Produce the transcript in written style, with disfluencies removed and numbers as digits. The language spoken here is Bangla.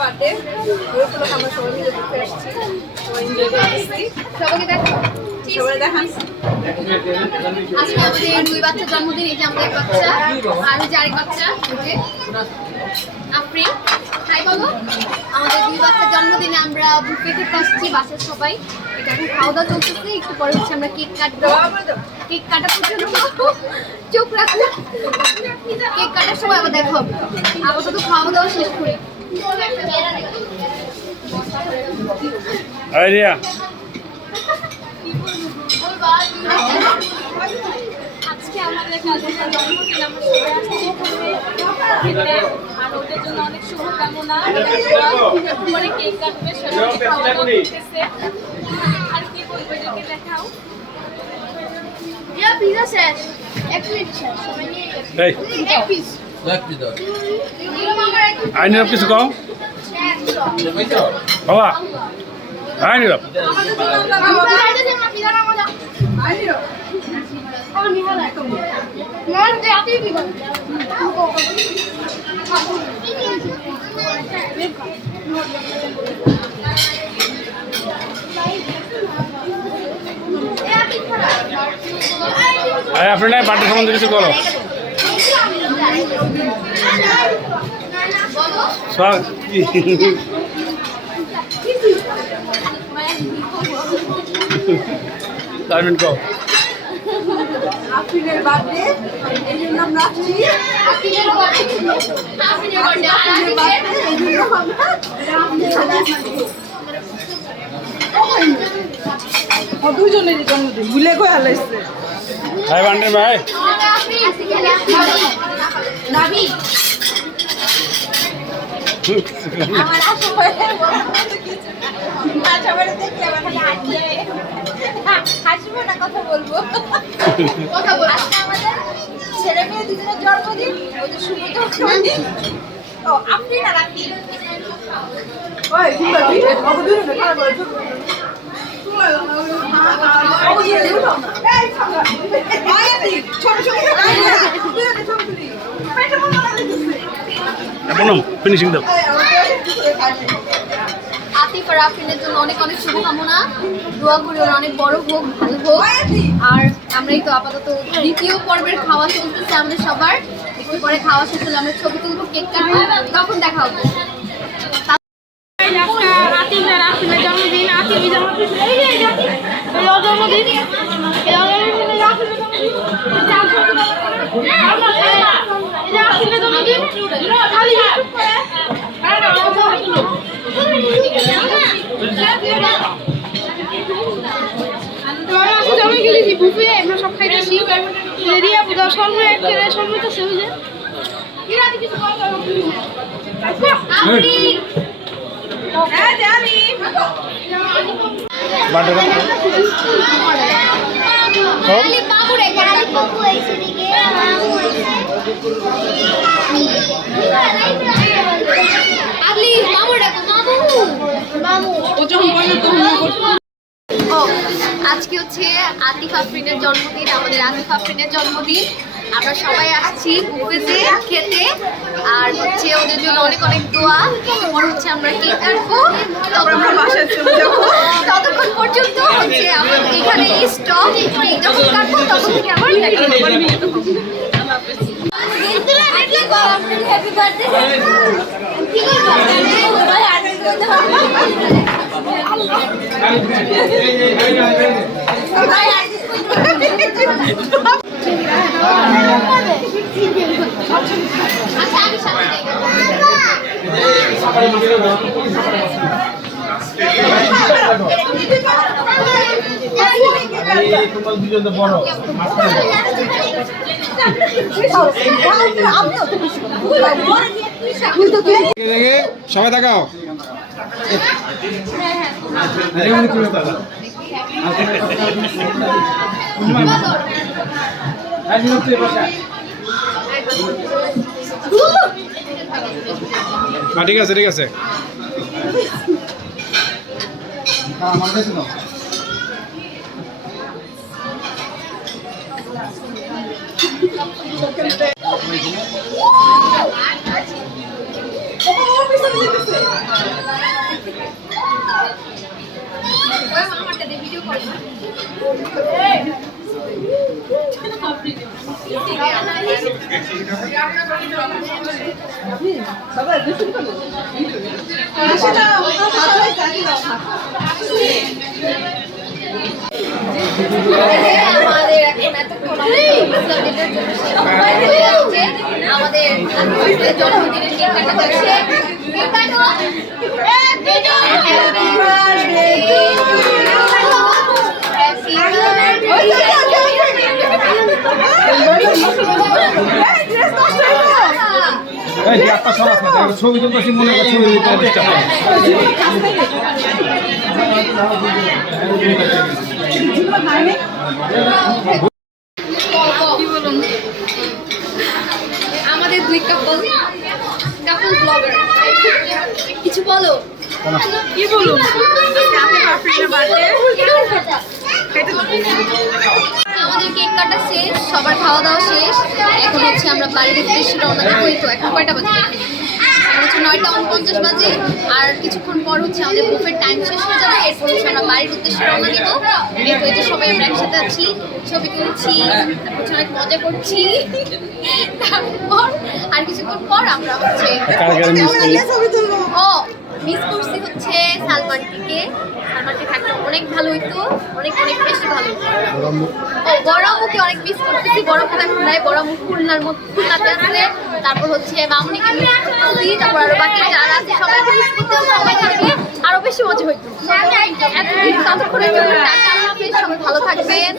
বার্থডে ওই উপলক্ষে আমরা সবাই মিলে ঘুরতে আসছি, সবাই এনজয় করতেছি। সবাইকে দেখো, সবাই দেখান। আজকে আমাদের 2 বাচ্চার জন্মদিন। এই যে আমাদের বাচ্চা আর যে আরেক বাচ্চা আফরিন। হাই বলো। আমাদের 2 বাচ্চার জন্মদিনে আমরা বুফে খেতে আসছি বাসার সবাই। এটা এখন খাওয়া দাওয়া চলতেছে, একটু পরে হচ্ছে আমরা কেক কাটবো। কেক কাটা পর্যন্ত চোখ রাখবো, কেক কাটার সময় আবার দেখা হবে। আপাতত খাওয়া দাওয়া শেষ করি। আইডিয়া আজকে আমাদের কাজিনের জন্মদিন, আমরা সবাই আসছি খেতে, আর ওদের জন্য অনেক শুভকামনা। পরে কেক কাটবে, সবাই খাওয়া দাওয়া করতেছে। আর কি বলবো, এদেরকে দেখাও। পিজা শেষ, এক প্লেট শেষ, সবাই নিয়ে এক পিস। আই নীরব কিছু কও বাবা। আই নীরব আপনার বার্থডে সম্বন্ধে কিছু করো। আফরিনের বার্থডে, এই জন্য আমরা আসছি। আফরিনের বার্থডে, এই জন্য আমরা দুজনেরই জন্মদিন ভুলে গো হালাইছে। ভাই বান্ডে ভাই নাবি আমার আসলে আচ্ছা বলে দেখলে আমার খালি হাসবো না, কথা বলবো। কথা বল। আজকে আমাদের ছেলে মেয়ে দুজনের জন্মদিন, ওদের শুভ জন্মদিন। ও আপনি না রাখি ওই দিবাবি অবদূর না খারাপ বলছো। ফিনিশিং দাও। আতিফ আর আফরিনের জন্য অনেক অনেক শুভকামনা, দোয়া করি ওরা অনেক বড় হোক, ভালো হোক। আর আমরাই তো আপাতত দ্বিতীয় পর্বের খাওয়া চলতেছে আমাদের সবার। একটু পরে খাওয়া শেষ হলে আমরা ছবি তুলবো, কেক কাটবো, তখন দেখা হবে। আতিফ আর আফরিনের জন্মদিন, আতিফ জন্মদিন, বুফে আমরা সব খাইতেছি। রিয়া বুধা সর্বত সে হয়ে আজকে হচ্ছে আতিফ আফরিনের জন্মদিন, আমাদের আতিফ আফরিনের জন্মদিন। আমরা সবাই আসছি বুফেতে খেতে, আর হচ্ছে ওদের জন্য অনেক অনেক দোয়া। এরপর হচ্ছে আমরা কেক কাটবো, তারপর আমরা বাসায় চলে যাবো। ততক্ষণ পর্যন্ত হচ্ছে আমরা এখানে স্টপ, কেক যখন কাটবো তখন থেকে আবার দেখা হবে। Happy birthday. সবাই দেখাও। ঠিক আছে ঠিক আছে। Oh, আমাদের এখন এতক্ষণ আমাদের জন্মদিনের কেক কাটা হচ্ছে। ছবি তুলতেছি মনে হয় ছবি দিতে ডিস্টার্ব হয়। আমাদের দুই কাপল ব্লগার কিছু বলো। কি বলুন আমাদের কেক কাটা শেষ, সবার খাওয়া দাওয়া শেষ। এখন হচ্ছে আমরা বাড়ির উদ্দেশ্যে রওনা দেবো। এই তো এখন কয়টা বাজে? এখন হচ্ছে 9:49 বাজে। আর কিছুক্ষণ পর হচ্ছে আমাদের বুফের টাইম শেষ হয়ে যাবে। এরপর হচ্ছে আমরা বাড়ির উদ্দেশ্যে রওনা দেবো। এই তো এই যে সবাই আমরা একসাথে আছি, ছবি তুলছি, তারপর হচ্ছে অনেক মজা করছি। তারপর আর কিছুক্ষণ পর আমরা হচ্ছে মিস করছি হচ্ছে সালমানকে। সালমানকে থাকলে অনেক ভালো হইতো, অনেক অনেক বেশি ভালো। ও বড়ামুখে অনেক মিস করতেছি। বড়ামুখ এখন নাই, বড়ামুখ খুলনাতে আছে। তারপর হচ্ছে মামুনিকে মিস করতেছি। তারপর আরো বাকি যারা আছে সবাইকে মিস করতেছি। সবাই থাকলে আরো বেশি মজা হইতো। এতক্ষণের জন্য টাটা, আল্লাহ হাফেজ, সবাই ভালো থাকবেন।